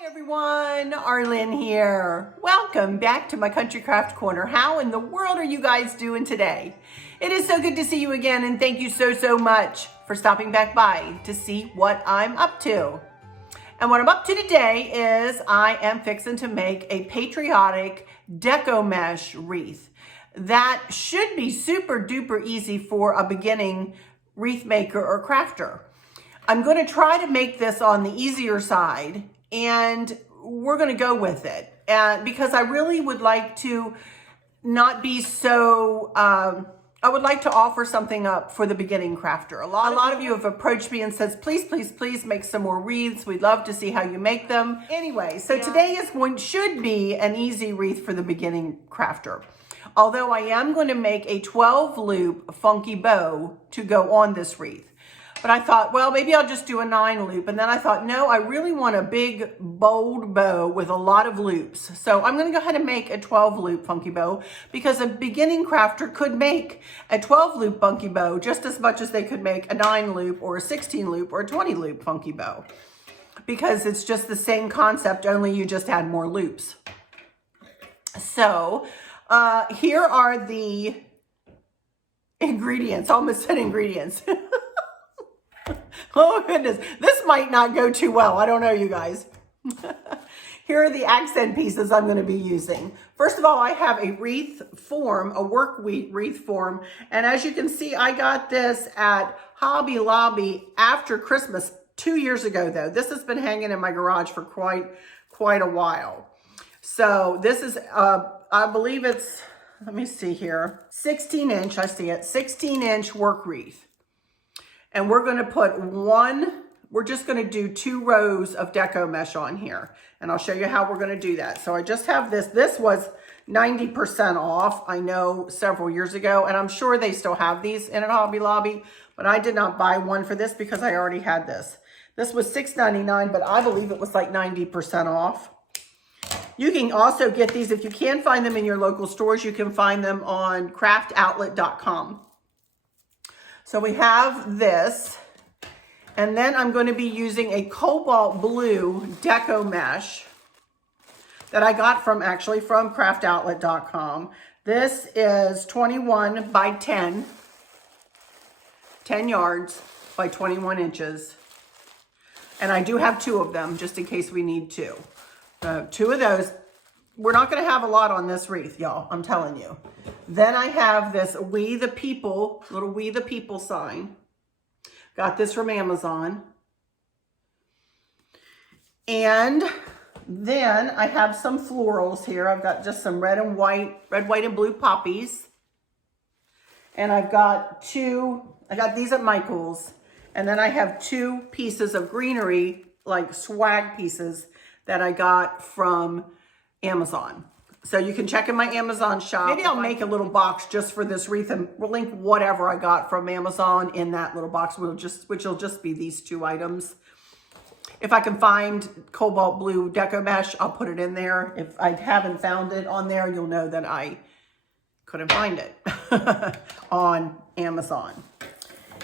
Hi everyone, Arlene here. Welcome back to my Country Craft Corner. How in the world are you guys doing today? It is so good to see you again, and thank you so much for stopping back by to see what I'm up to. And what I'm up to today is I am fixing to make a Patriotic Deco mesh wreath. That should be super duper easy for a beginning wreath maker or crafter. I'm going to try to make this on the easier side, and we're going to go with it because I really would like to not be so, I would like to offer something up for the beginning crafter. A lot of you have approached me and says, please make some more wreaths. We'd love to see how you make them. Anyway, so today should be an easy wreath for the beginning crafter. Although I am going to make a 12 loop funky bow to go on this wreath. But I thought, well, maybe I'll just do a 9 loop. And then I thought, no, I really want a big, bold bow with a lot of loops. So I'm going to go ahead and make a 12 loop funky bow because a beginning crafter could make a 12 loop funky bow just as much as they could make a 9 loop or a 16 loop or a 20 loop funky bow. Because it's just the same concept, only you just add more loops. So here are the ingredients, almost said ingredients. Oh goodness, this might not go too well. I don't know, you guys. Here are the accent pieces I'm going to be using. First of all, I have a wreath form, a work wreath form. And as you can see, I got this at Hobby Lobby after Christmas 2 years ago, though. This has been hanging in my garage for quite a while. So this is, I believe it's, let me see here, 16 inch, I see it, 16 inch work wreath. And we're going to put we're just going to do 2 rows of deco mesh on here. And I'll show you how we're going to do that. So I just have this. This was 90% off, I know, several years ago. And I'm sure they still have these in a Hobby Lobby. But I did not buy one for this because I already had this. This was $6.99, but I believe it was like 90% off. You can also get these, if you can't find them in your local stores, you can find them on craftoutlet.com. So we have this, and then I'm going to be using a cobalt blue deco mesh that I got from craftoutlet.com. This is 21 by 10 yards by 21 inches. And I do have 2 of them just in case we need 2. 2 of those. We're not going to have a lot on this wreath, y'all. I'm telling you. Then I have this We the People, little We the People sign. Got this from Amazon. And then I have some florals here. I've got just some red, white, and blue poppies. And I've got I got these at Michael's. And then I have 2 pieces of greenery, like swag pieces, that I got from Amazon. So you can check in my Amazon shop. Maybe I'll make a little box just for this wreath and we'll link whatever I got from Amazon in that little box, which will just be these 2 items. If I can find cobalt blue deco mesh, I'll put it in there. If I haven't found it on there, you'll know that I couldn't find it on Amazon.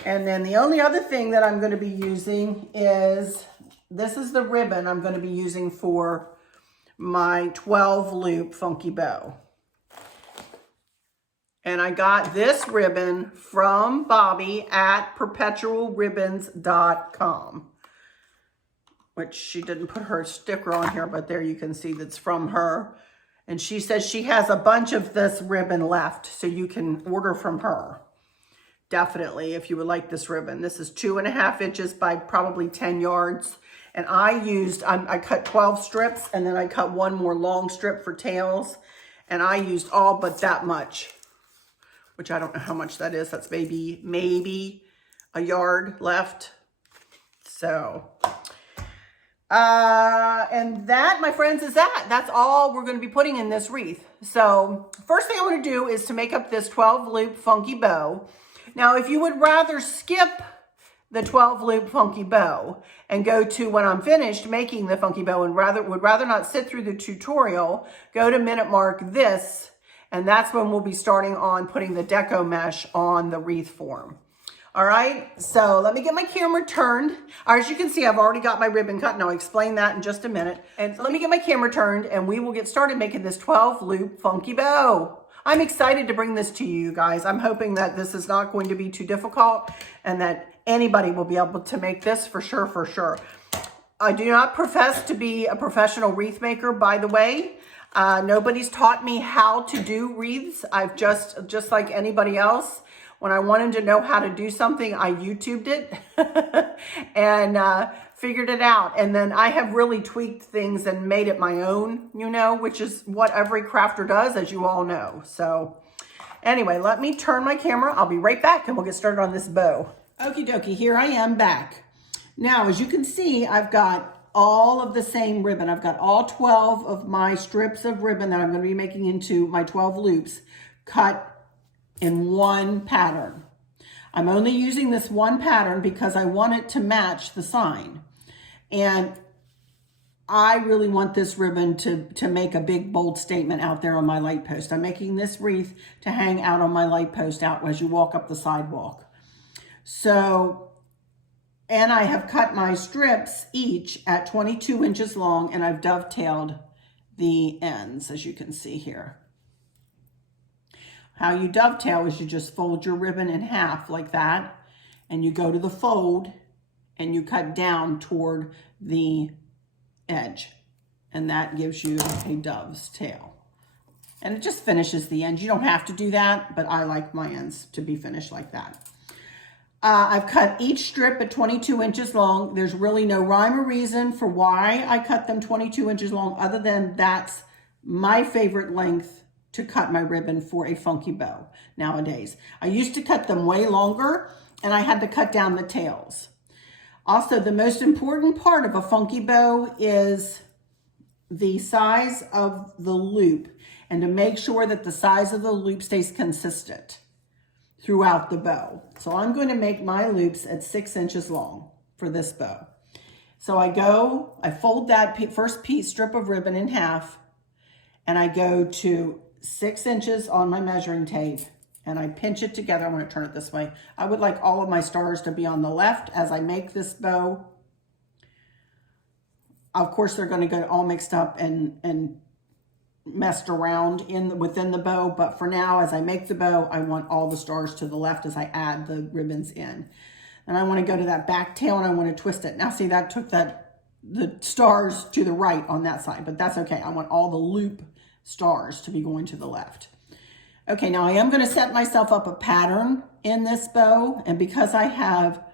And then the only other thing that I'm going to be using is, this is the ribbon I'm going to be using for my 12 loop funky bow. And I got this ribbon from Bobby at perpetualribbons.com, which she didn't put her sticker on here, but there you can see that's from her. And she says she has a bunch of this ribbon left, so you can order from her. Definitely, if you would like this ribbon. This is 2.5 inches by probably 10 yards. And I cut 12 strips, and then I cut 1 more long strip for tails. And I used all but that much, which I don't know how much that is. That's maybe a yard left. So, and that, my friends, is that. That's all we're going to be putting in this wreath. So, first thing I want to do is to make up this 12 loop funky bow. Now, if you would rather skip the 12 loop funky bow and go to, when I'm finished making the funky bow and would rather not sit through the tutorial, go to minute mark this, and that's when we'll be starting on putting the deco mesh on the wreath form. All right, so let me get my camera turned. As you can see, I've already got my ribbon cut, and I'll explain that in just a minute. And let me get my camera turned, and we will get started making this 12 loop funky bow. I'm excited to bring this to you guys. I'm hoping that this is not going to be too difficult and that anybody will be able to make this for sure, for sure. I do not profess to be a professional wreath maker, by the way. Nobody's taught me how to do wreaths. I've just like anybody else, when I wanted to know how to do something, I YouTubed it and figured it out. And then I have really tweaked things and made it my own, you know, which is what every crafter does, as you all know. So anyway, let me turn my camera. I'll be right back and we'll get started on this bow. Okie dokie, here I am back. Now, as you can see, I've got all of the same ribbon. I've got all 12 of my strips of ribbon that I'm going to be making into my 12 loops cut in one pattern. I'm only using this one pattern because I want it to match the sign. And I really want this ribbon to make a big, bold statement out there on my light post. I'm making this wreath to hang out on my light post out as you walk up the sidewalk. So, and I have cut my strips each at 22 inches long, and I've dovetailed the ends, as you can see here. How you dovetail is you just fold your ribbon in half like that, and you go to the fold and you cut down toward the edge, and that gives you a dove's tail. And it just finishes the end. You don't have to do that, but I like my ends to be finished like that. I've cut each strip at 22 inches long. There's really no rhyme or reason for why I cut them 22 inches long, other than that's my favorite length to cut my ribbon for a funky bow nowadays. I used to cut them way longer, and I had to cut down the tails. Also, the most important part of a funky bow is the size of the loop, and to make sure that the size of the loop stays consistent throughout the bow. So I'm going to make my loops at 6 inches long for this bow. So I fold that first strip of ribbon in half, and I go to 6 inches on my measuring tape, and I pinch it together. I'm going to turn it this way. I would like all of my stars to be on the left as I make this bow. Of course, they're going to get all mixed up and messed around within the bow, but for now, as I make the bow, I want all the stars to the left as I add the ribbons in. And I want to go to that back tail, and I want to twist it. Now see, that took the stars to the right on that side, but that's okay. I want all the loop stars to be going to the left. Okay, now I am going to set myself up a pattern in this bow, and because I have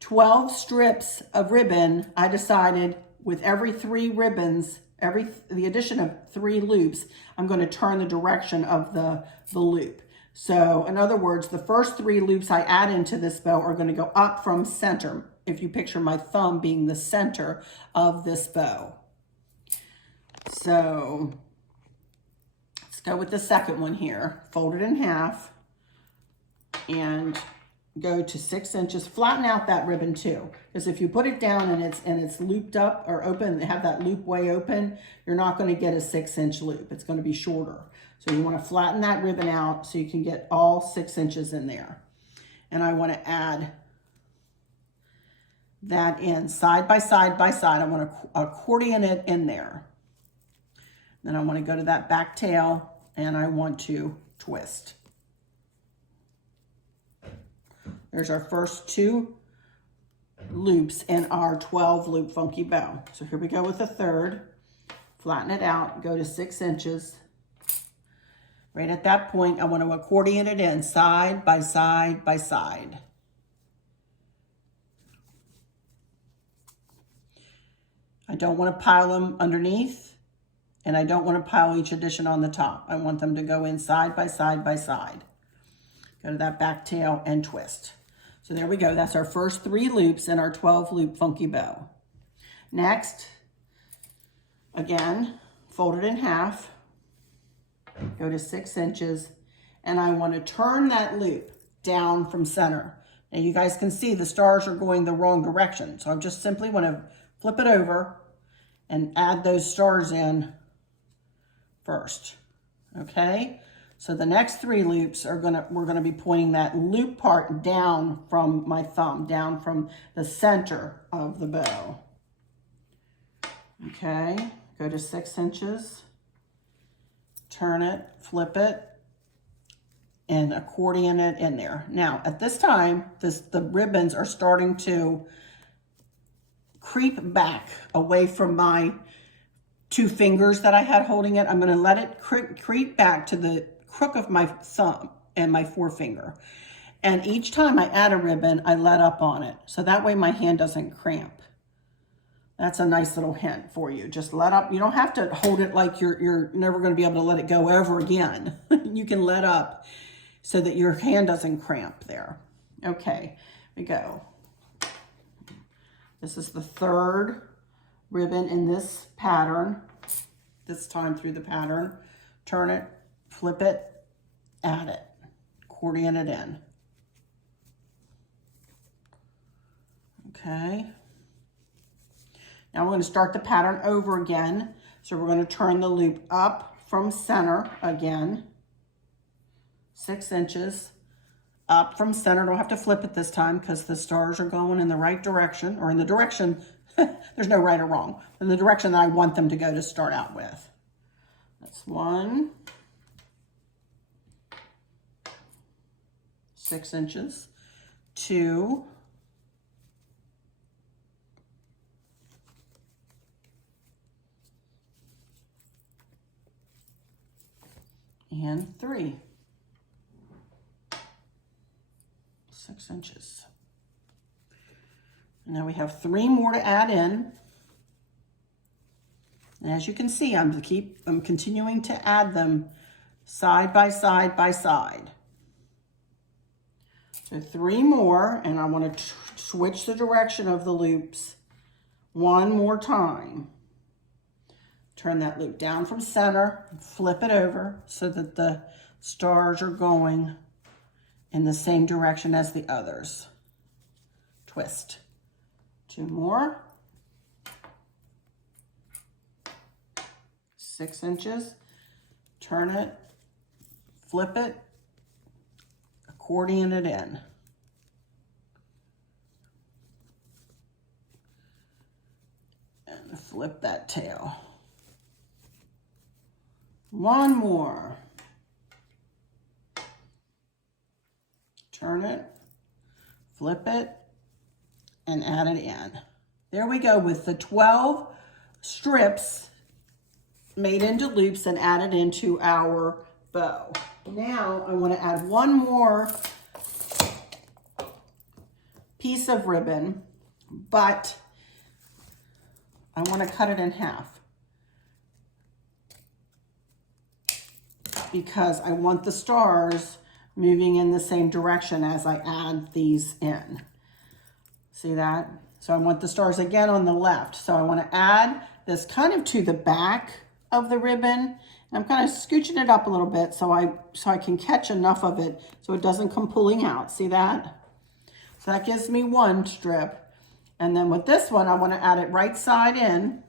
12 strips of ribbon, I decided with every 3 ribbons, the addition of 3 loops, I'm going to turn the direction of the loop. So in other words, the first 3 loops I add into this bow are going to go up from center, if you picture my thumb being the center of this bow. So let's go with the second one here. Fold it in half and go to 6 inches. Flatten out that ribbon too, because if you put it down and it's looped up or open, have that loop way open, you're not going to get a 6-inch loop. It's going to be shorter. So you want to flatten that ribbon out so you can get all 6 inches in there. And I want to add that in side by side by side. I want to accordion it in there. Then I want to go to that back tail and I want to twist. There's our first 2 loops in our 12 loop funky bow. So here we go with the third. Flatten it out, go to 6 inches. Right at that point, I want to accordion it in side by side by side. I don't want to pile them underneath, and I don't want to pile each addition on the top. I want them to go in side by side by side. Go to that back tail and twist. So there we go. That's our first 3 loops in our 12 loop funky bow. Next, again, fold it in half, go to 6 inches, and I want to turn that loop down from center. Now you guys can see the stars are going the wrong direction. So I just simply want to flip it over and add those stars in first. Okay, So the next 3 loops are we're gonna be pointing that loop part down from my thumb, down from the center of the bow. Okay, go to 6 inches, turn it, flip it, and accordion it in there. Now, at this time, the ribbons are starting to creep back away from my 2 fingers that I had holding it. I'm gonna let it creep back to the crook of my thumb and my forefinger. And each time I add a ribbon, I let up on it. So that way my hand doesn't cramp. That's a nice little hint for you. Just let up. You don't have to hold it like you're never going to be able to let it go ever again. You can let up so that your hand doesn't cramp there. Okay, we go. This is the 3rd ribbon in this pattern, this time through the pattern. Turn it, flip it, add it, accordion it in. Okay. Now we're going to start the pattern over again. So we're going to turn the loop up from center again, 6 inches, up from center. Don't have to flip it this time because the stars are going in the right direction, or in the direction, there's no right or wrong, in the direction that I want them to go to start out with. That's 1, 6 inches, 2, and 3, 6 inches. Now we have 3 more to add in. And as you can see, I'm continuing to add them side by side by side. So 3 more, and I want to switch the direction of the loops 1 more time. Turn that loop down from center, flip it over so that the stars are going in the same direction as the others. Twist. 2 more. 6 inches. Turn it, flip it, accordion it in. And flip that tail. 1 more. Turn it, flip it, and add it in. There we go with the 12 strips made into loops and added into our bow. Now I want to add 1 more piece of ribbon, but I want to cut it in half, because I want the stars moving in the same direction as I add these in. See that? So I want the stars again on the left. So I want to add this kind of to the back of the ribbon. And I'm kind of scooching it up a little bit so I can catch enough of it so it doesn't come pulling out. See that? So that gives me 1 strip. And then with this one, I want to add it right side in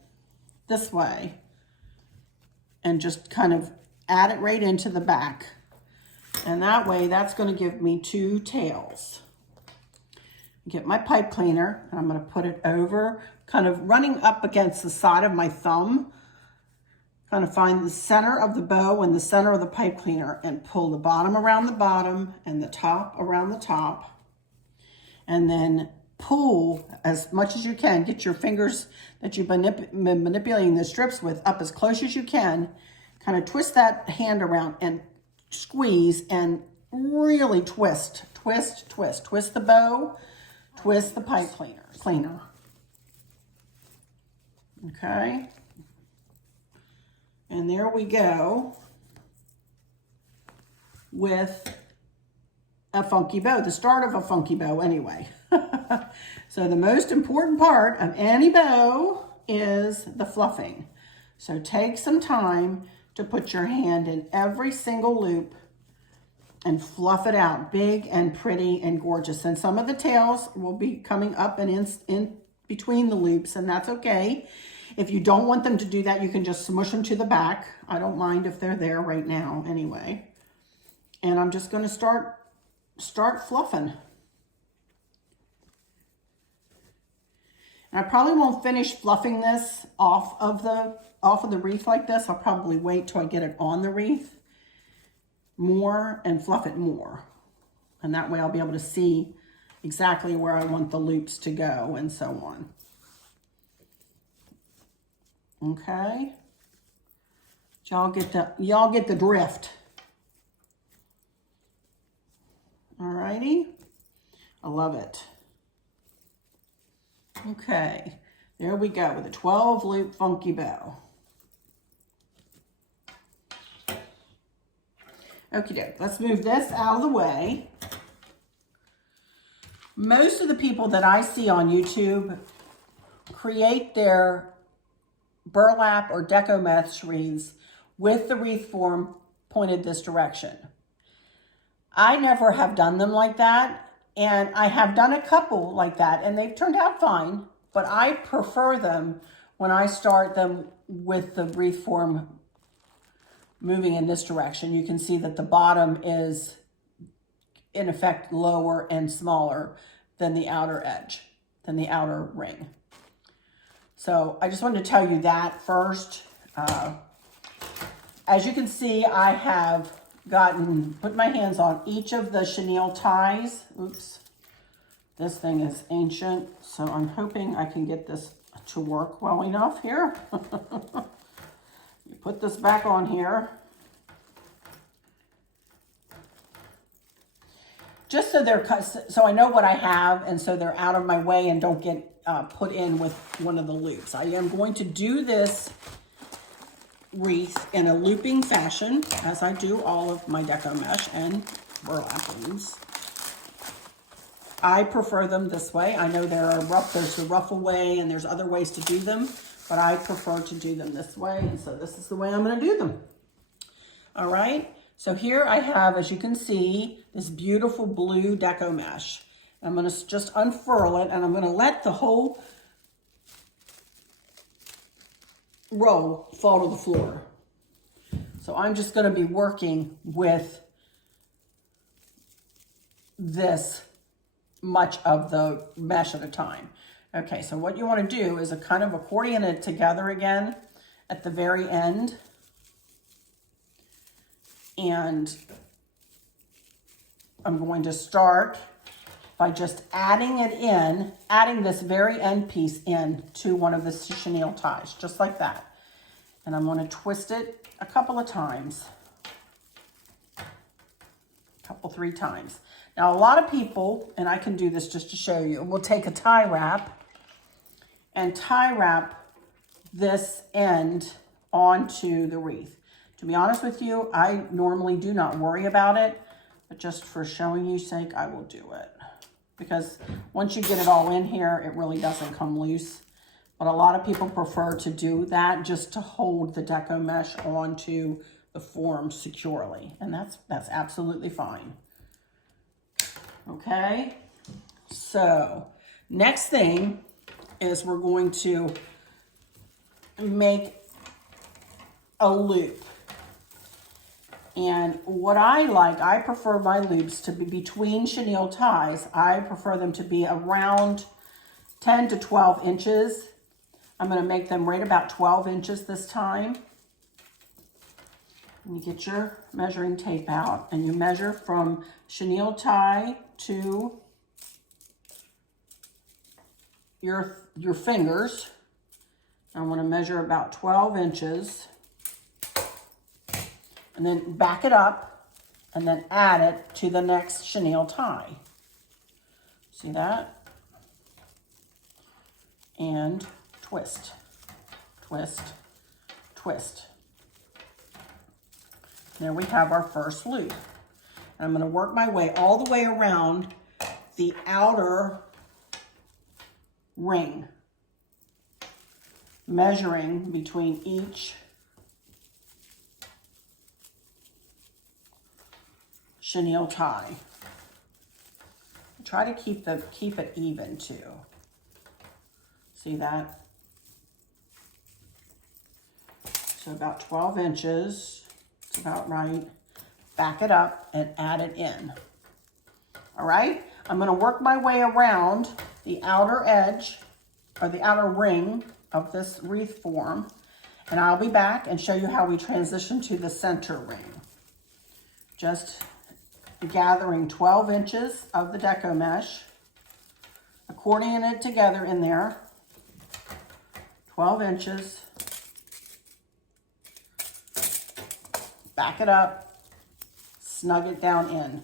this way and just kind of add it right into the back. And that way, that's going to give me 2 tails. Get my pipe cleaner, and I'm going to put it over, kind of running up against the side of my thumb. Kind of find the center of the bow and the center of the pipe cleaner and pull the bottom around the bottom and the top around the top. And then pull as much as you can. Get your fingers that you've been manipulating the strips with up as close as you can. Kind of twist that hand around and squeeze and really twist, twist, twist. Twist the bow, twist the pipe cleaner. Okay. And there we go with a funky bow, the start of a funky bow anyway. So the most important part of any bow is the fluffing. So take some time to put your hand in every single loop and fluff it out big and pretty and gorgeous. And some of the tails will be coming up and in between the loops, and that's okay. If you don't want them to do that, you can just smush them to the back. I don't mind if they're there right now anyway. And I'm just going to start fluffing. And I probably won't finish fluffing this off of the wreath like this. I'll probably wait till I get it on the wreath more and fluff it more. And that way I'll be able to see exactly where I want the loops to go and so on. Okay. Y'all get the drift. Alrighty. I love it. Okay, there we go with a 12 loop funky bow. Okie doke, let's move this out of the way. Most of the people that I see on YouTube create their burlap or deco mesh wreaths with the wreath form pointed this direction. I never have done them like that. And I have done a couple like that, and they've turned out fine, but I prefer them when I start them with the wreath form moving in this direction. You can see that the bottom is, in effect, lower and smaller than the outer edge, than the outer ring. So I just wanted to tell you that first. As you can see, I have put my hands on each of the chenille ties. Oops, this thing is ancient, so I'm hoping I can get this to work well enough here. You put this back on here. Just so they're cut, so I know what I have, and so they're out of my way and don't get put in with one of the loops. I am going to do this wreath in a looping fashion, as I do all of my deco mesh and burlap wreaths. I prefer them this way. I know there's a ruffle way and there's other ways to do them, but I prefer to do them this way, and so this is the way I'm going to do them. All right, so here I have, as you can see, this beautiful blue deco mesh. I'm going to just unfurl it, and I'm going to let the whole roll fall to the floor. So I'm just going to be working with this much of the mesh at a time. Okay, so what you want to do is a kind of accordion it together again at the very end. And I'm going to start by just adding this very end piece in to one of the chenille ties, just like that. And I'm going to twist it a couple of times, three times. Now, a lot of people, and I can do this just to show you, will take a tie wrap and tie wrap this end onto the wreath. To be honest with you, I normally do not worry about it, but just for showing you sake, I will do it. Because once you get it all in here, it really doesn't come loose. But a lot of people prefer to do that just to hold the deco mesh onto the form securely. And that's absolutely fine. Okay, so next thing is we're going to make a loop. And what I prefer my loops to be between chenille ties. I prefer them to be around 10 to 12 inches. I'm going to make them right about 12 inches this time. And you get your measuring tape out and you measure from chenille tie to your fingers. I want to measure about 12 inches. And then back it up and then add it to the next chenille tie. See that? And twist, twist, twist. There we have our first loop. And I'm going to work my way all the way around the outer ring, measuring between each chenille tie. Try to keep it even too. See that? So about 12 inches, it's about right. back it up, and add it in. All right, I'm gonna work my way around the outer edge or the outer ring of this wreath form, and I'll be back and show you how we transition to the center ring. Just gathering 12 inches of the deco mesh, accordioning it together in there, 12 inches, back it up, snug it down in,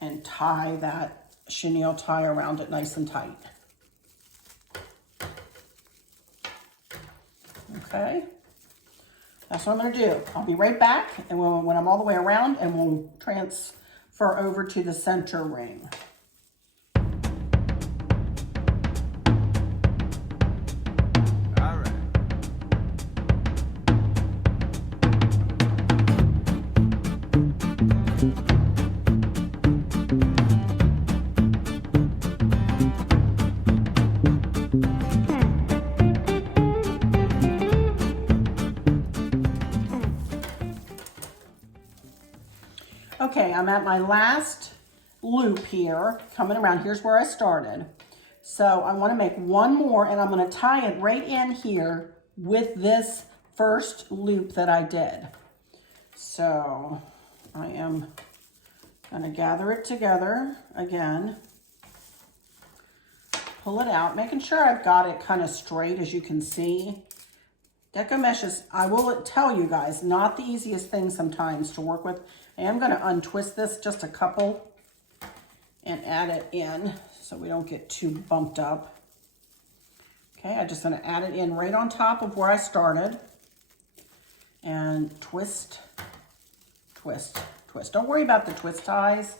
and tie that chenille tie around it nice and tight. Okay, that's what I'm gonna do. I'll be right back, and when I'm all the way around, and we'll transfer over to the center ring. Okay, I'm at my last loop here, coming around. Here's where I started. So I want to make one more, and I'm going to tie it right in here with this first loop that I did. So I am going to gather it together again, pull it out, making sure I've got it kind of straight, as you can see. Deco mesh is, I will tell you guys, not the easiest thing sometimes to work with. I am going to untwist this just a couple and add it in so we don't get too bumped up. Okay, I'm just going to add it in right on top of where I started and twist, twist, twist. Don't worry about the twist ties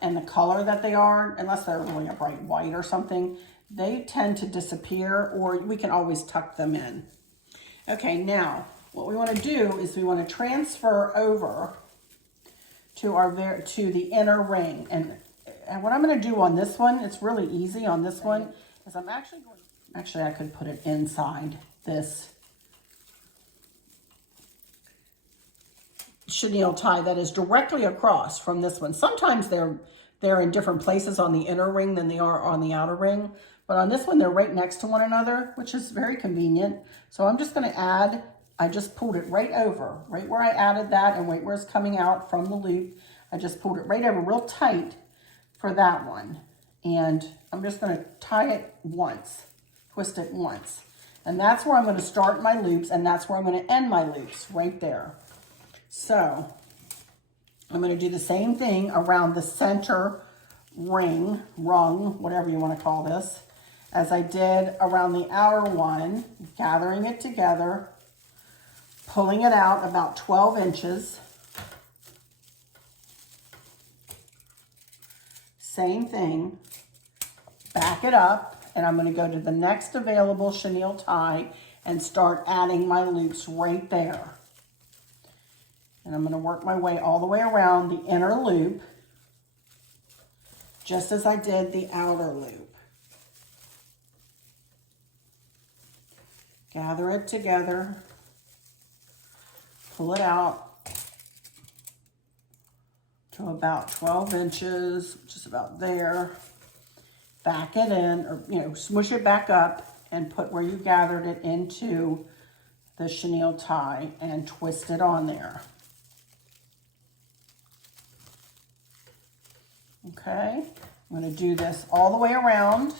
and the color that they are, unless they're really a bright white or something. They tend to disappear, or we can always tuck them in. Okay, now what we want to do is we want to transfer over to the inner ring, and what I'm going to do on this one, it's really easy on this one, is I'm actually I could put it inside this chenille tie that is directly across from this one. Sometimes they're in different places on the inner ring than they are on the outer ring, but on this one they're right next to one another, which is very convenient. So I'm just going to add, I just pulled it right over, right where I added that and right where it's coming out from the loop. I just pulled it right over real tight for that one. And I'm just going to tie it once, twist it once. And that's where I'm going to start my loops, and that's where I'm going to end my loops, right there. So I'm going to do the same thing around the center ring, rung, whatever you want to call this, as I did around the outer one, gathering it together, pulling it out about 12 inches. Same thing, back it up, and I'm going to go to the next available chenille tie and start adding my loops right there. And I'm going to work my way all the way around the inner loop, just as I did the outer loop. Gather it together, pull it out to about 12 inches, just about there. Back it in, or smush it back up and put where you gathered it into the chenille tie and twist it on there. Okay, I'm going to do this all the way around,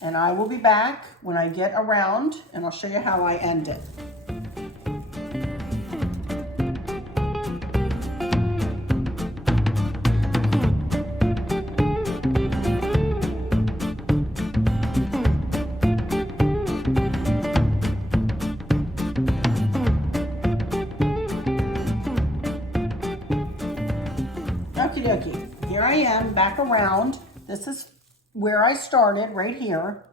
and I will be back when I get around, and I'll show you how I end it. Okie dokie, here I am back around. This is where I started, right here.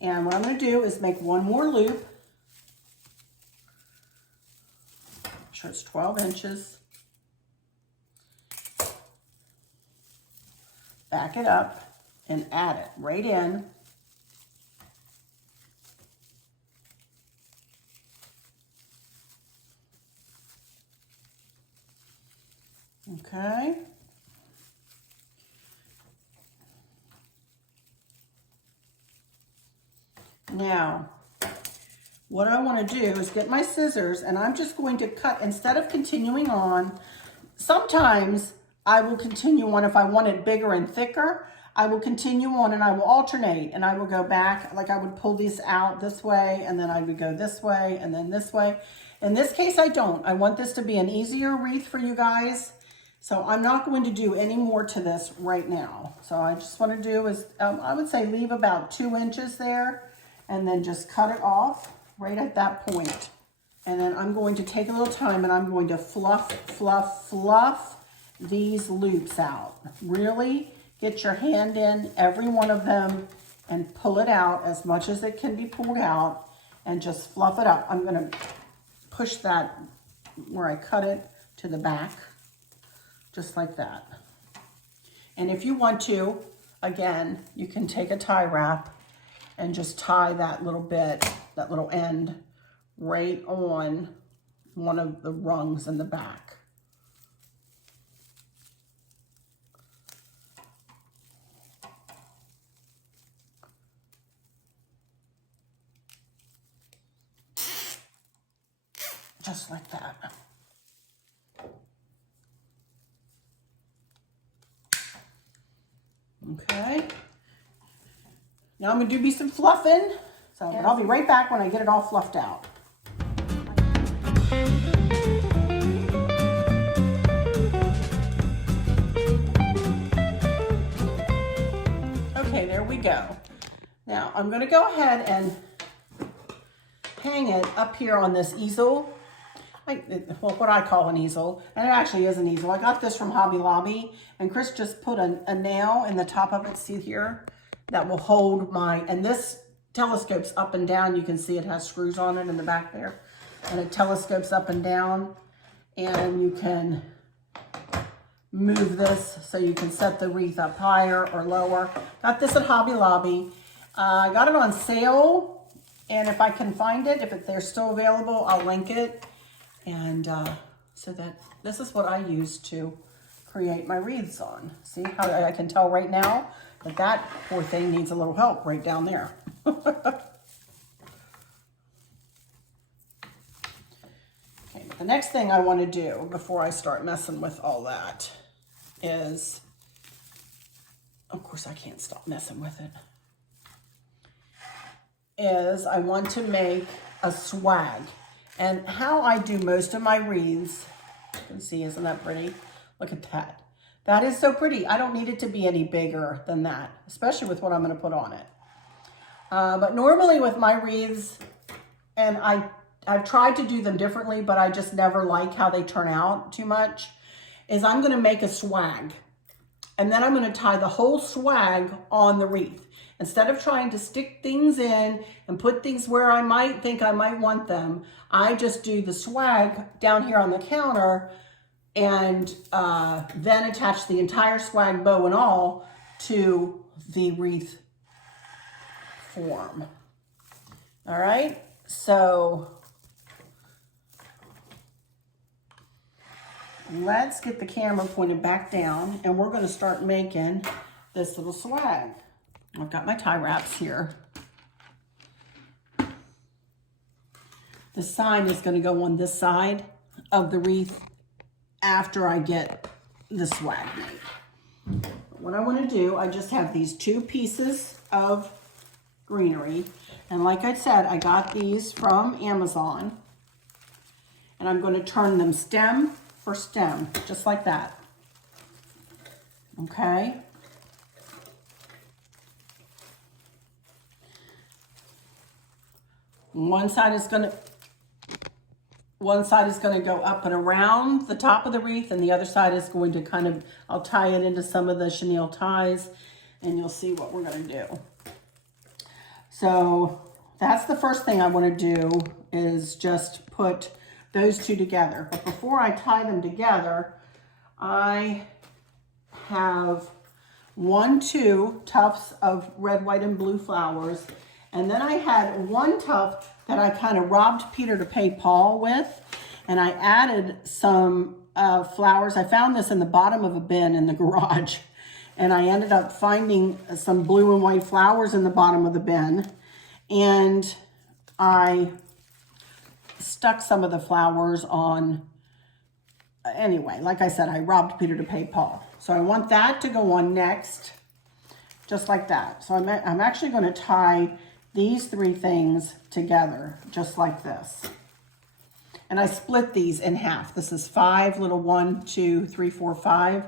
And what I'm going to do is make one more loop. Make sure it's 12 inches. Back it up and add it right in. Okay. Now, what I want to do is get my scissors, and I'm just going to cut, instead of continuing on, sometimes I will continue on if I want it bigger and thicker. I will continue on and I will alternate, and I will go back, like I would pull these out this way, and then I would go this way and then this way. In this case, I don't. I want this to be an easier wreath for you guys. So I'm not going to do any more to this right now. So I just want to do is, I would say leave about 2 inches there, and then just cut it off right at that point. And then I'm going to take a little time and I'm going to fluff, fluff, fluff these loops out. Really get your hand in every one of them and pull it out as much as it can be pulled out, and just fluff it up. I'm going to push that where I cut it to the back, just like that. And if you want to, again, you can take a tie wrap and just tie that little bit, that little end, right on one of the rungs in the back. Just like that. Okay. Now I'm going to do me some fluffing. So, but I'll be right back when I get it all fluffed out. Okay, there we go. Now I'm going to go ahead and hang it up here on this easel. Well, what I call an easel, and it actually is an easel. I got this from Hobby Lobby, and Chris just put a nail in the top of it, see here, that will hold my, and this telescopes up and down. You can see it has screws on it in the back there, and it telescopes up and down, and you can move this so you can set the wreath up higher or lower. Got this at Hobby Lobby. I got it on sale, and if I can find it, if they're still available, I'll link it. And so that this is what I use to create my wreaths on. See how I can tell right now that that poor thing needs a little help right down there. Okay, the next thing I want to do before I start messing with all that is, of course I can't stop messing with it, is I want to make a swag. And how I do most of my wreaths, you can see, isn't that pretty? Look at that. That is so pretty. I don't need it to be any bigger than that, especially with what I'm going to put on it. But normally with my wreaths, and I've tried to do them differently, but I just never like how they turn out too much, is I'm going to make a swag. And then I'm going to tie the whole swag on the wreath. Instead of trying to stick things in and put things where I might think I might want them, I just do the swag down here on the counter and then attach the entire swag, bow and all, to the wreath form. All right, so let's get the camera pointed back down, and we're going to start making this little swag. I've got my tie wraps here. The sign is going to go on this side of the wreath after I get the swag made. What I want to do, I just have these 2 pieces of greenery. And like I said, I got these from Amazon. And I'm going to turn them stem for stem, just like that. Okay. One side is going to go up and around the top of the wreath, and the other side is going to kind of, I'll tie it into some of the chenille ties, and you'll see what we're going to do. So that's the first thing I want to do, is just put those 2 together. But before I tie them together, I have 2 tufts of red, white, and blue flowers. And then I had 1 tuft that I kind of robbed Peter to pay Paul with. And I added some flowers. I found this in the bottom of a bin in the garage. And I ended up finding some blue and white flowers in the bottom of the bin. And I stuck some of the flowers on. Anyway, like I said, I robbed Peter to pay Paul. So I want that to go on next, just like that. So I'm actually going to tie these three things together, just like this. And I split these in half. This is 5 little 1, 2, 3, 4, 5,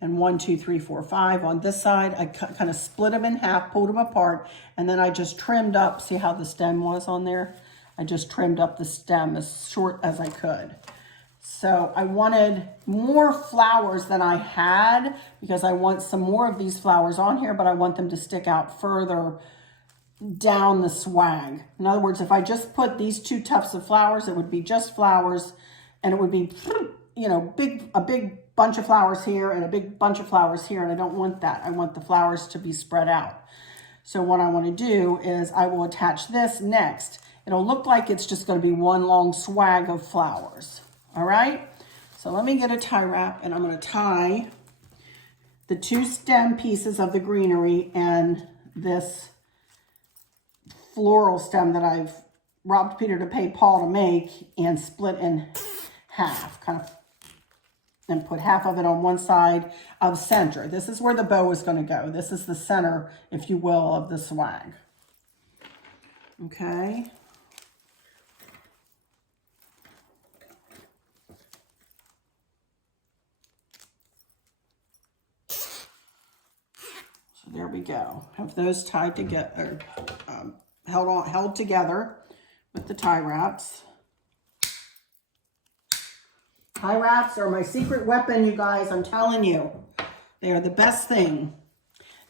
and 1, 2, 3, 4, 5. On this side, I kind of split them in half, pulled them apart, and then I just trimmed up. See how the stem was on there? I just trimmed up the stem as short as I could. So I wanted more flowers than I had because I want some more of these flowers on here, but I want them to stick out further down the swag. In other words, if I just put these 2 tufts of flowers, it would be just flowers, and it would be, you know, a big bunch of flowers here and a big bunch of flowers here, and I don't want that. I want the flowers to be spread out. So what I want to do is I will attach this next. It'll look like it's just going to be one long swag of flowers. All right, so let me get a tie wrap, and I'm going to tie the 2 stem pieces of the greenery and this floral stem that I've robbed Peter to pay Paul to make and split in half, kind of, and put half of it on one side of center. This is where the bow is going to go. This is the center, if you will, of the swag. Okay. There we go. Have those tied together, held together with the tie wraps. Tie wraps are my secret weapon, you guys. I'm telling you, they are the best thing.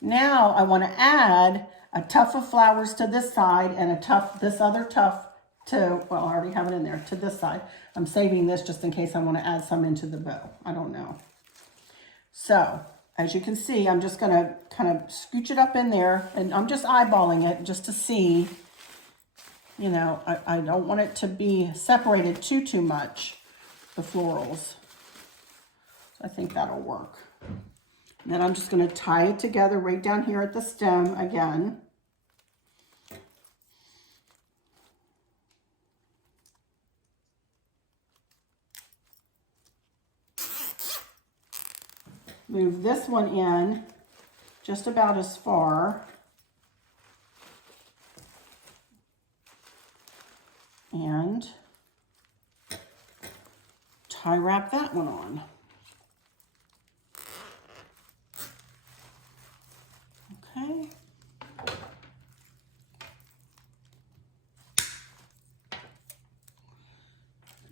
Now I want to add a tuft of flowers to this side and this other tuft to, well, I already have it in there, to this side. I'm saving this just in case I want to add some into the bow. I don't know. So, as you can see, I'm just going to kind of scooch it up in there, and I'm just eyeballing it just to see, you know, I don't want it to be separated too much, the florals. So I think that'll work. And then I'm just going to tie it together right down here at the stem again. Move this one in just about as far. And tie wrap that one on. Okay.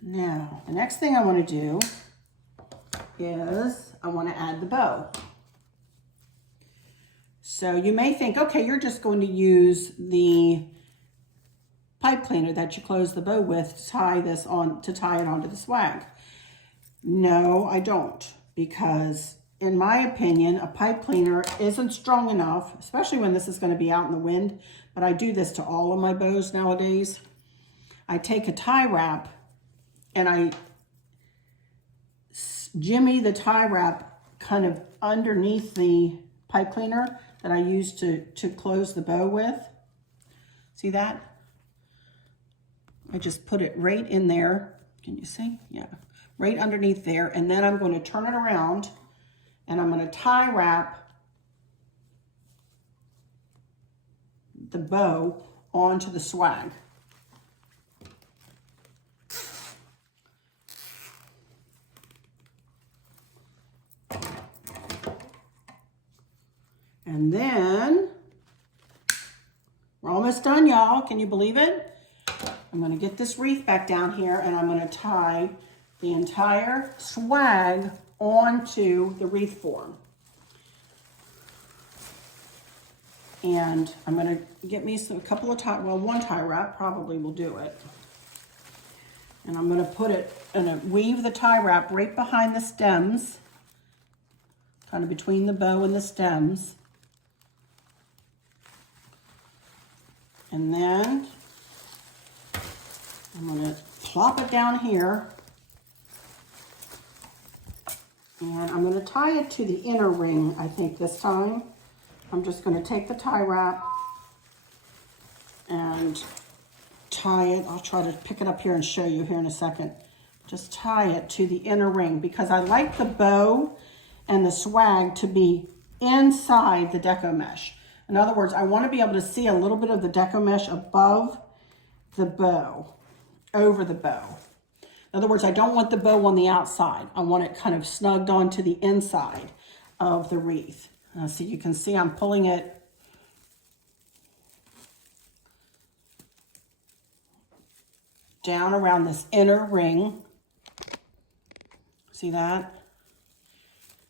Now, the next thing I want to do is I want to add the bow. So you may think, okay, you're just going to use the pipe cleaner that you close the bow with to tie this on, to tie it onto the swag. No, I don't, because in my opinion, a pipe cleaner isn't strong enough, especially when this is going to be out in the wind, but I do this to all of my bows nowadays. I take a tie wrap and I jimmy the tie wrap kind of underneath the pipe cleaner that I use to close the bow with. See that? I just put it right in there. Can you see? Yeah, right underneath there. And then I'm going to turn it around and I'm going to tie wrap the bow onto the swag. And then we're almost done, y'all. Can you believe it? I'm going to get this wreath back down here and I'm going to tie the entire swag onto the wreath form. And I'm going to get me a couple of one tie wrap probably will do it. And I'm going to put it, weave the tie wrap right behind the stems, kind of between the bow and the stems. And then I'm going to plop it down here. And I'm going to tie it to the inner ring, I think, this time. I'm just going to take the tie wrap and tie it. I'll try to pick it up here and show you here in a second. Just tie it to the inner ring because I like the bow and the swag to be inside the deco mesh. In other words, I want to be able to see a little bit of the deco mesh above the bow, over the bow. In other words, I don't want the bow on the outside. I want it kind of snugged onto the inside of the wreath. So you can see I'm pulling it down around this inner ring. See that?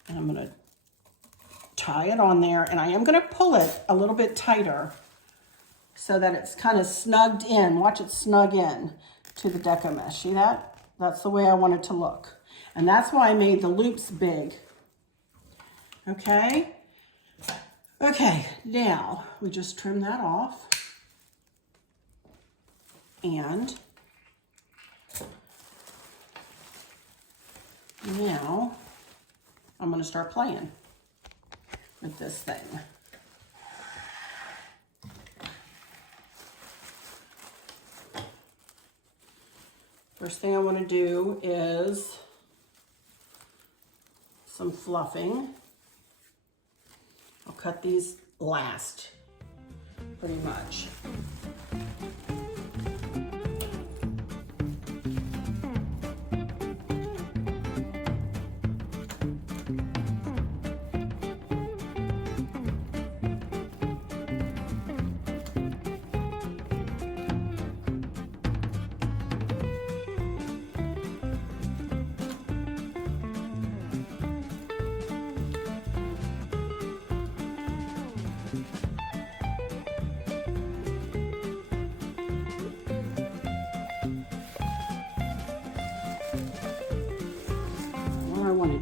And I'm going to tie it on there, and I am going to pull it a little bit tighter so that it's kind of snugged in. Watch it snug in to the deco mesh. See that? That's the way I want it to look. And that's why I made the loops big. Okay? Okay, now we just trim that off. And now I'm going to start playing with this thing. First thing I want to do is some fluffing. I'll cut these last, pretty much.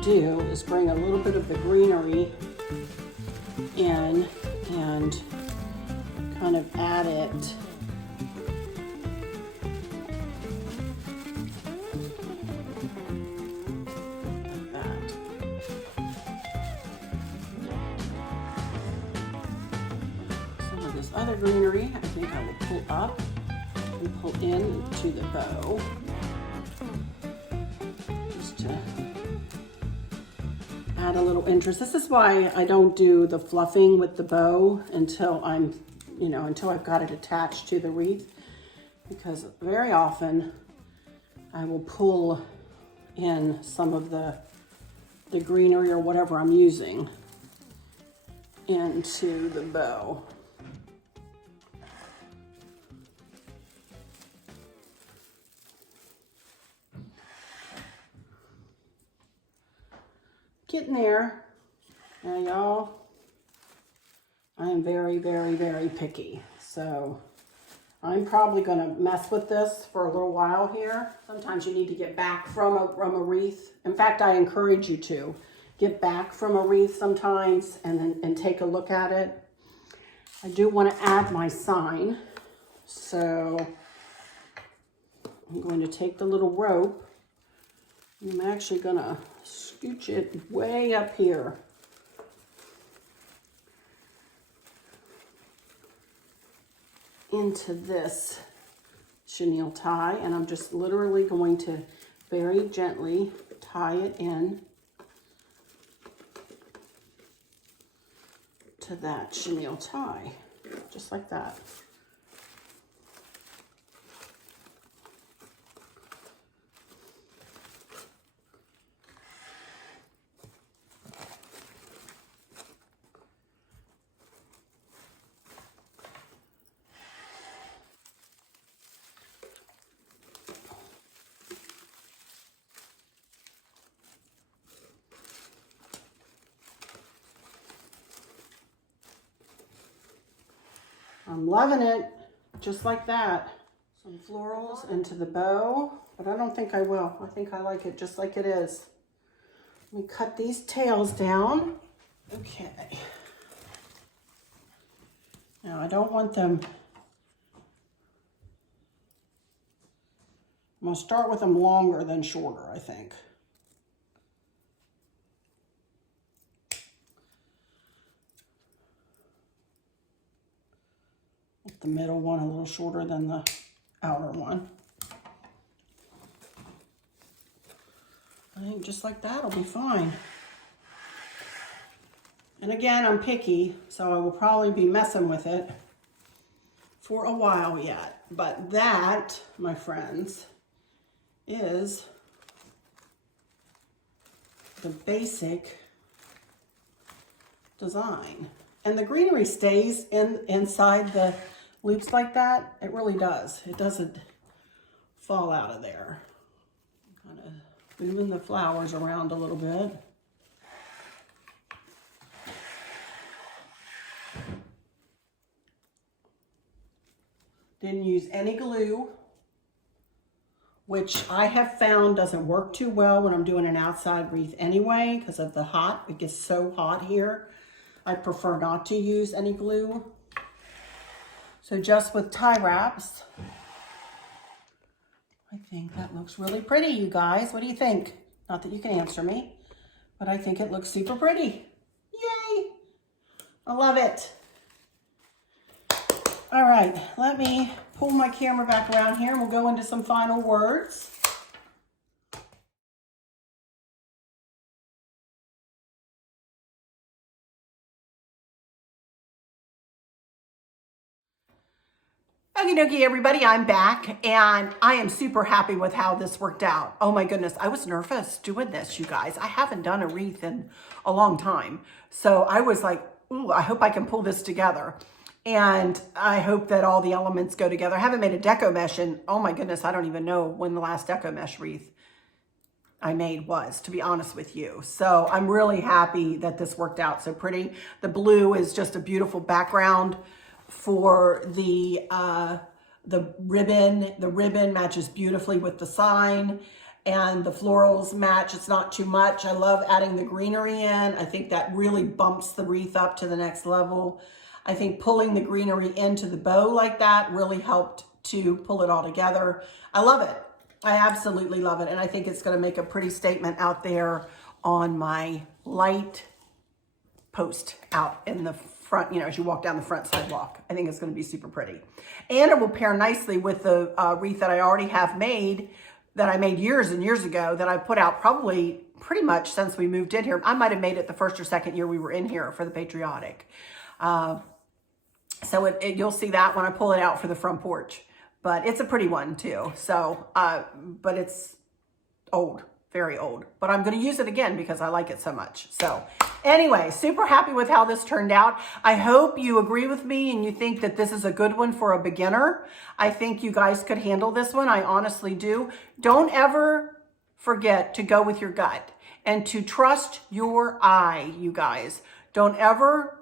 Do is bring a little bit of the greenery in and kind of add it like that. Some of this other greenery I think I will pull up and pull into the bow just to add a little interest. This is why I don't do the fluffing with the bow until until I've got it attached to the wreath, because very often I will pull in some of the greenery or whatever I'm using into the bow. Getting there. Now y'all, I am very, very, very picky. So I'm probably gonna mess with this for a little while here. Sometimes you need to get back from a wreath. In fact, I encourage you to get back from a wreath sometimes and take a look at it. I do want to add my sign. So I'm going to take the little rope. I'm actually gonna scooch it way up here. Into this chenille tie, and I'm just literally going to very gently tie it in to that chenille tie, just like that. I'm loving it, just like that. Some florals into the bow, but I don't think I will. I think I like it just like it is. Let me cut these tails down. Okay. Now I don't want them, I'm gonna start with them longer than shorter, I think. Get the middle one a little shorter than the outer one. I think just like that will be fine. And again, I'm picky, so I will probably be messing with it for a while yet. But that, my friends, is the basic design. And the greenery stays inside the loops like that. It really does. It doesn't fall out of there. Kind of moving the flowers around a little bit. Didn't use any glue, which I have found doesn't work too well when I'm doing an outside wreath anyway, because of the hot. It gets so hot here. I prefer not to use any glue. So just with tie wraps, I think that looks really pretty, you guys. What do you think? Not that you can answer me, but I think it looks super pretty. Yay! I love it. All right, let me pull my camera back around here and we'll go into some final words. Okie dokie, everybody, I'm back and I am super happy with how this worked out. Oh my goodness, I was nervous doing this, you guys. I haven't done a wreath in a long time. So I was like, ooh, I hope I can pull this together. And I hope that all the elements go together. I haven't made a deco mesh in, oh my goodness, I don't even know when the last deco mesh wreath I made was, to be honest with you. So I'm really happy that this worked out so pretty. The blue is just a beautiful background for the ribbon. The ribbon matches beautifully with the sign, and the florals match. It's not too much. I love adding the greenery in. I think that really bumps the wreath up to the next level. I think pulling the greenery into the bow like that really helped to pull it all together. I love it. I absolutely love it. And I think it's going to make a pretty statement out there on my light post out in the front, you know, as you walk down the front sidewalk. I think it's going to be super pretty. And it will pair nicely with the wreath that I already have made, that I made years and years ago, that I put out probably pretty much since we moved in here. I might have made it the first or second year we were in here for the Patriotic. So you'll see that when I pull it out for the front porch. But it's a pretty one too. So, but it's old, very old. But I'm going to use it again because I like it so much. So anyway, super happy with how this turned out. I hope you agree with me and you think that this is a good one for a beginner. I think you guys could handle this one. I honestly do. Don't ever forget to go with your gut and to trust your eye, you guys. Don't ever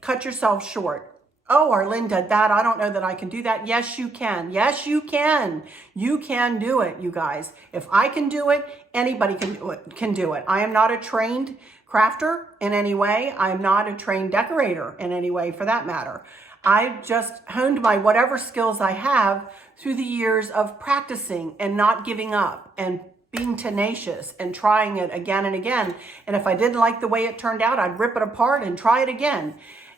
cut yourself short. Oh, Arlene did that. I don't know that I can do that. Yes, you can. Yes, you can. You can do it, you guys. If I can do it, anybody can do it. I am not a trained crafter in any way. I'm not a trained decorator in any way for that matter. I just honed my whatever skills I have through the years of practicing and not giving up and being tenacious and trying it again and again. And if I didn't like the way it turned out, I'd rip it apart and try it again.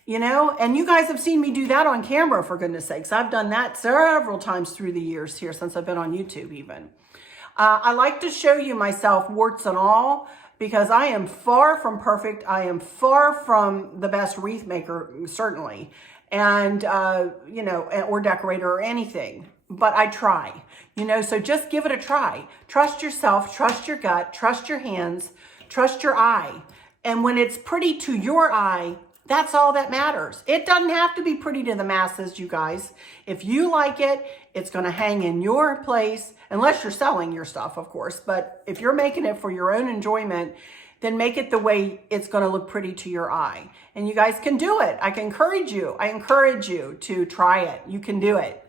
You know, and you guys have seen me do that on camera, for goodness sakes. I've done that several times through the years here since I've been on YouTube even. I like to show you myself warts and all because I am far from perfect. I am far from the best wreath maker, certainly, and, you know, or decorator or anything. But I try, you know, so just give it a try. Trust yourself, trust your gut, trust your hands, trust your eye. And when it's pretty to your eye, that's all that matters. It doesn't have to be pretty to the masses, you guys. If you like it, it's going to hang in your place, unless you're selling your stuff, of course. But if you're making it for your own enjoyment, then make it the way it's going to look pretty to your eye. And you guys can do it. I can encourage you. I encourage you to try it. You can do it.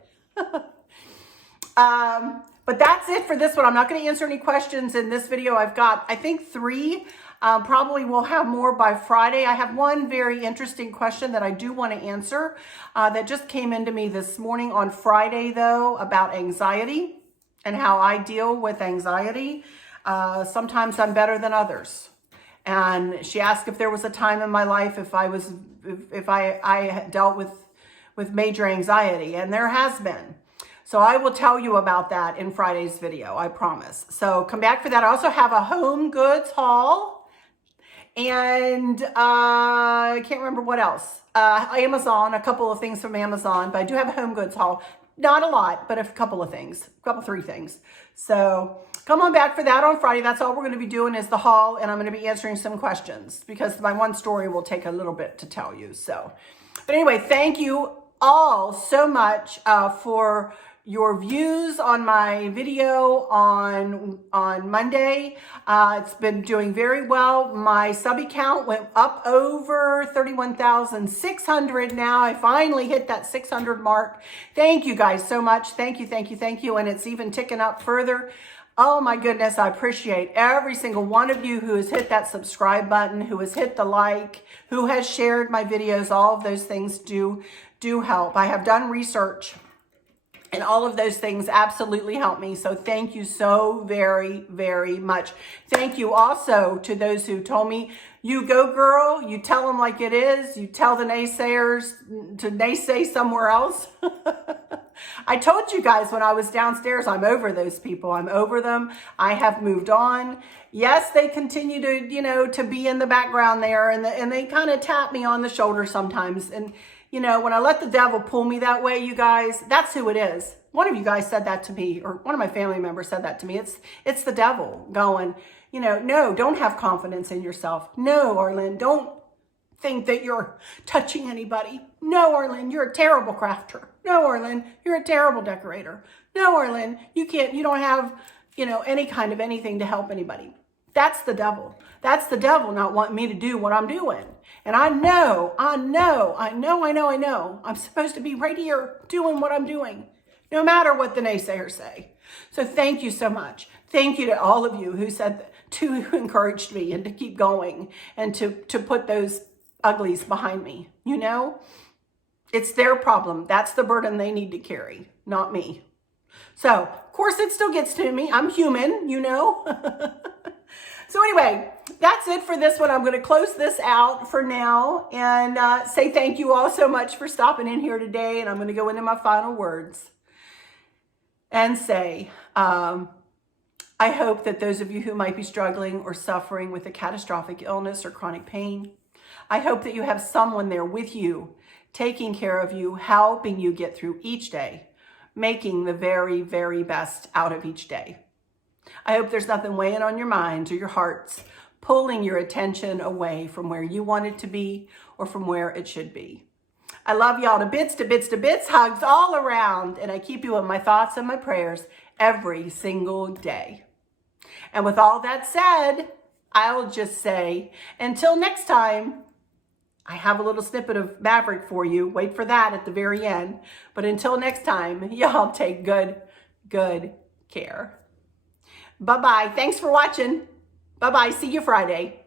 But that's it for this one. I'm not going to answer any questions in this video. I've got, I think, 3. Probably we'll have more by Friday. I have one very interesting question that I do want to answer that just came into me this morning on Friday, though, about anxiety and how I deal with anxiety. Sometimes I'm better than others. And she asked if there was a time in my life if I dealt with major anxiety, and there has been. So I will tell you about that in Friday's video, I promise. So come back for that. I also have a home goods haul, and I can't remember what else. Amazon, a couple of things from Amazon, but I do have a home goods haul. Not a lot, but a couple of things, three things. So come on back for that on Friday. That's all we're going to be doing is the haul, and I'm going to be answering some questions because my one story will take a little bit to tell you. So, but anyway, thank you all so much for your views on my video on Monday. It's been doing very well. My subby count went up over 31,600 now. I finally hit that 600 mark. Thank you guys so much. Thank you, thank you, thank you. And it's even ticking up further. Oh my goodness, I appreciate every single one of you who has hit that subscribe button, who has hit the like, who has shared my videos. All of those things do help. I have done research, and all of those things absolutely help me. So thank you so very, very much. Thank you also to those who told me, you go girl, you tell them like it is. You tell the naysayers to naysay somewhere else. I told you guys when I was downstairs, I'm over those people. I'm over them. I have moved on. Yes, they continue to, to be in the background there, and they kind of tap me on the shoulder sometimes. And when I let the devil pull me that way, you guys, that's who it is. One of you guys said that to me, or one of my family members said that to me. It's the devil going, no, don't have confidence in yourself. No, Arlene, don't think that you're touching anybody. No, Arlene, you're a terrible crafter. No, Arlene, you're a terrible decorator. No, Arlene, you don't have, any kind of anything to help anybody. That's the devil. That's the devil not wanting me to do what I'm doing. And I know. I'm supposed to be right here doing what I'm doing, no matter what the naysayers say. So thank you so much. Thank you to all of you who who encouraged me and to keep going and to put those uglies behind me. It's their problem. That's the burden they need to carry, not me. So, of course, it still gets to me. I'm human, So anyway, that's it for this one. I'm going to close this out for now and say thank you all so much for stopping in here today. And I'm going to go into my final words and say, I hope that those of you who might be struggling or suffering with a catastrophic illness or chronic pain, I hope that you have someone there with you, taking care of you, helping you get through each day, making the very, very best out of each day. I hope there's nothing weighing on your minds or your hearts, pulling your attention away from where you want it to be or from where it should be. I love y'all to bits, to bits, to bits, hugs all around, and I keep you in my thoughts and my prayers every single day. And with all that said, I'll just say, until next time, I have a little snippet of Maverick for you. Wait for that at the very end. But until next time, y'all take good care. Bye-bye. Thanks for watching. Bye-bye. See you Friday.